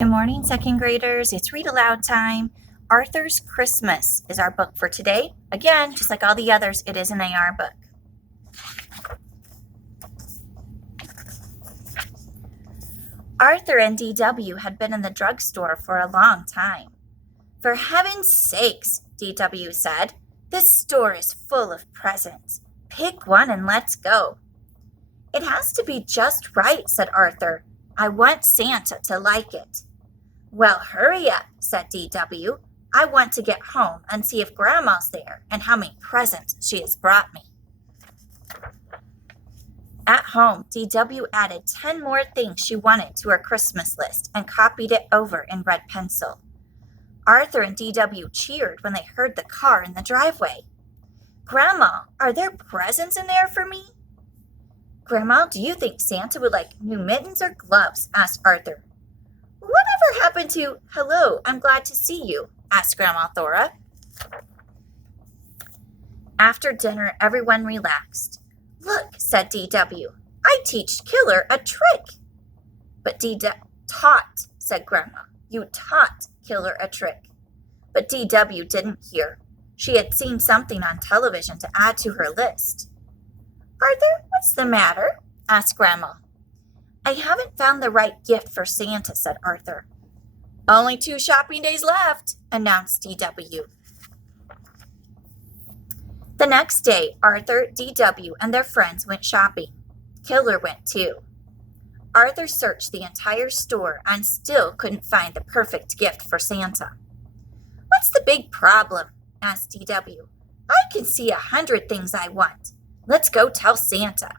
Good morning, second graders. It's read aloud time. Arthur's Christmas is our book for today. Again, just like all the others, it is an AR book. Arthur and DW had been in the drugstore for a long time. "For heaven's sakes," DW said, "this store is full of presents. Pick one and let's go." "It has to be just right," said Arthur. "I want Santa to like it." "Well, hurry up," said DW. "I want to get home and see if Grandma's there and how many presents she has brought me." At home, DW added 10 more things she wanted to her Christmas list and copied it over in red pencil. Arthur and DW cheered when they heard the car in the driveway. "Grandma, are there presents in there for me?" "Grandma, do you think Santa would like new mittens or gloves?" asked Arthur. "Whatever happened to 'Hello, I'm glad to see you'?" asked Grandma Thora. After dinner, everyone relaxed. "Look," said DW, "I teach Killer a trick." But taught, said Grandma. "You taught Killer a trick." But DW didn't hear. She had seen something on television to add to her list. "Arthur, what's the matter?" asked Grandma. "I haven't found the right gift for Santa," said Arthur. "Only 2 shopping days left," announced DW. The next day, Arthur, DW, and their friends went shopping. Killer went too. Arthur searched the entire store and still couldn't find the perfect gift for Santa. "What's the big problem?" asked DW. "I can see 100 things I want. Let's go tell Santa."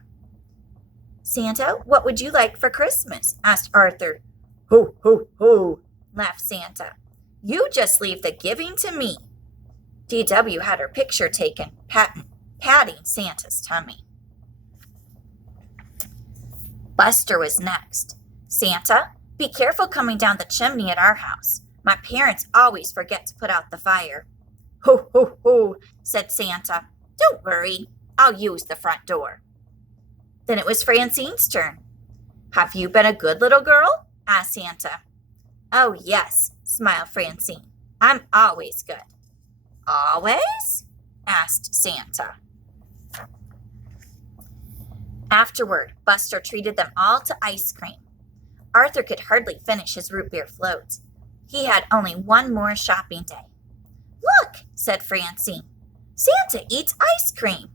"Santa, what would you like for Christmas?" asked Arthur. "Ho, ho, ho," laughed Santa. "You just leave the giving to me." DW had her picture taken, patting Santa's tummy. Buster was next. "Santa, be careful coming down the chimney at our house. My parents always forget to put out the fire." "Ho, ho, ho," said Santa. "Don't worry, I'll use the front door." Then it was Francine's turn. "Have you been a good little girl?" asked Santa. "Oh, yes," smiled Francine. "I'm always good." "Always?" asked Santa. Afterward, Buster treated them all to ice cream. Arthur could hardly finish his root beer float. He had only one more shopping day. "Look," said Francine. "Santa eats ice cream."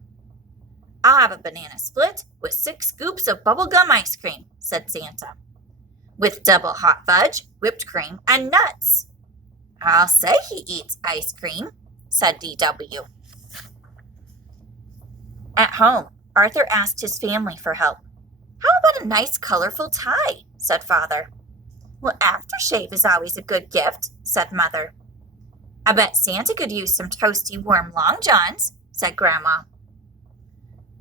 "I'll have a banana split with 6 scoops of bubblegum ice cream," said Santa. "With double hot fudge, whipped cream, and nuts." "I'll say he eats ice cream," said DW. At home, Arthur asked his family for help. "How about a nice colorful tie?" said Father. "Well, aftershave is always a good gift," said Mother. "I bet Santa could use some toasty warm long johns," said Grandma.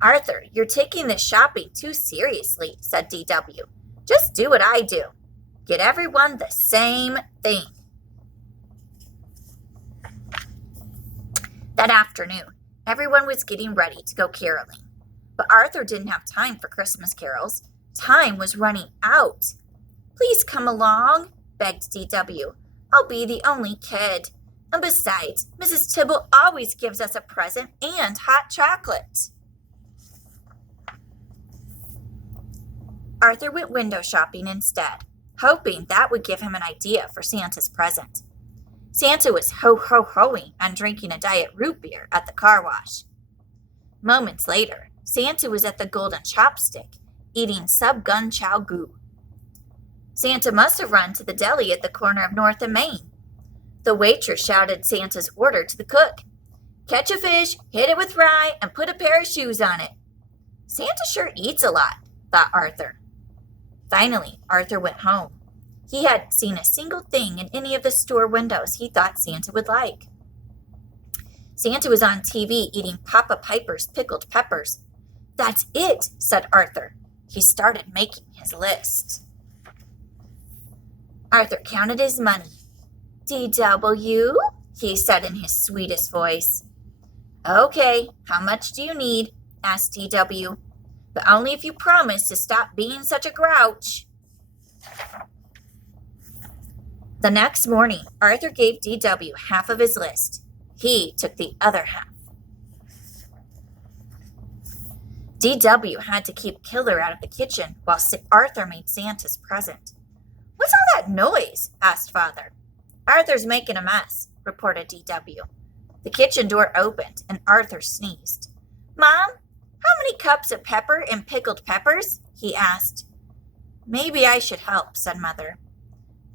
"Arthur, you're taking this shopping too seriously," said DW. "Just do what I do. Get everyone the same thing." That afternoon, everyone was getting ready to go caroling. But Arthur didn't have time for Christmas carols. Time was running out. "Please come along," begged DW. "I'll be the only kid. And besides, Mrs. Tibble always gives us a present and hot chocolate." Arthur went window shopping instead, hoping that would give him an idea for Santa's present. Santa was ho-ho-hoing and drinking a diet root beer at the car wash. Moments later, Santa was at the Golden Chopstick, eating sub-gun chow goo. Santa must have run to the deli at the corner of North and Main. The waitress shouted Santa's order to the cook. "Catch a fish, hit it with rye, and put a pair of shoes on it." Santa sure eats a lot, thought Arthur. Finally, Arthur went home. He hadn't seen a single thing in any of the store windows he thought Santa would like. Santa was on TV eating Papa Piper's pickled peppers. "That's it," said Arthur. He started making his list. Arthur counted his money. "DW," he said in his sweetest voice. "Okay, how much do you need?" asked DW. "But only if you promise to stop being such a grouch." The next morning, Arthur gave D.W. half of his list. He took the other half. D.W. had to keep Killer out of the kitchen while Arthur made Santa's present. "What's all that noise?" asked Father. "Arthur's making a mess," reported D.W. The kitchen door opened and Arthur sneezed. "Mom, how many cups of pepper and pickled peppers?" he asked. "Maybe I should help," said Mother.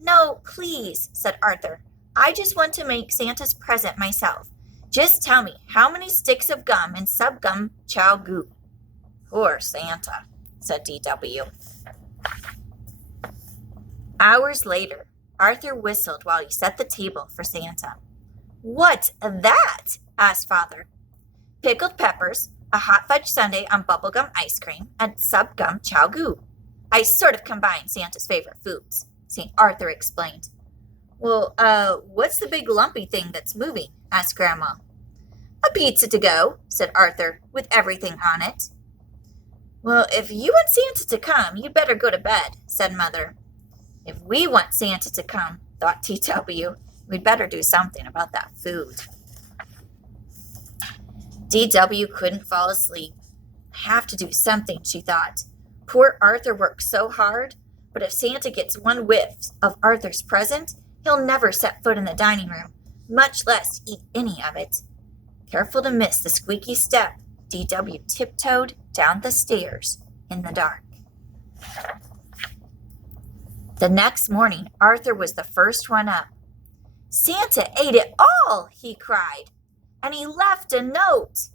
"No, please," said Arthur. "I just want to make Santa's present myself. Just tell me how many sticks of gum and sub-gum chow goo." "Poor Santa," said D.W. Hours later, Arthur whistled while he set the table for Santa. "What's that?" asked Father. "Pickled peppers, a hot fudge sundae on bubblegum ice cream, and sub-gum chow goo. I sort of combined Santa's favorite foods," St. Arthur explained. "Well, what's the big lumpy thing that's moving?" asked Grandma. "A pizza to go," said Arthur, "with everything on it." "Well, if you want Santa to come, you'd better go to bed," said Mother. "If we want Santa to come," thought D.W., "we'd better do something about that food." D.W. couldn't fall asleep. "I have to do something," she thought. "Poor Arthur works so hard, but if Santa gets one whiff of Arthur's present, he'll never set foot in the dining room, much less eat any of it." Careful to miss the squeaky step, D.W. tiptoed down the stairs in the dark. The next morning, Arthur was the first one up. "Santa ate it all," he cried, "and he left a note.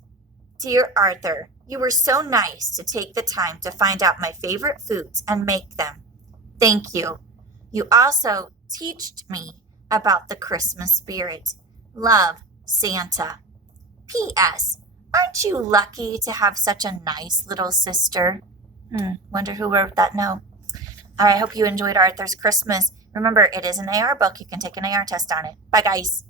Dear Arthur, you were so nice to take the time to find out my favorite foods and make them. Thank you. You also taught me about the Christmas spirit. Love, Santa. P.S. Aren't you lucky to have such a nice little sister?" Wonder who wrote that note. All right, I hope you enjoyed Arthur's Christmas. Remember, it is an AR book. You can take an AR test on it. Bye, guys.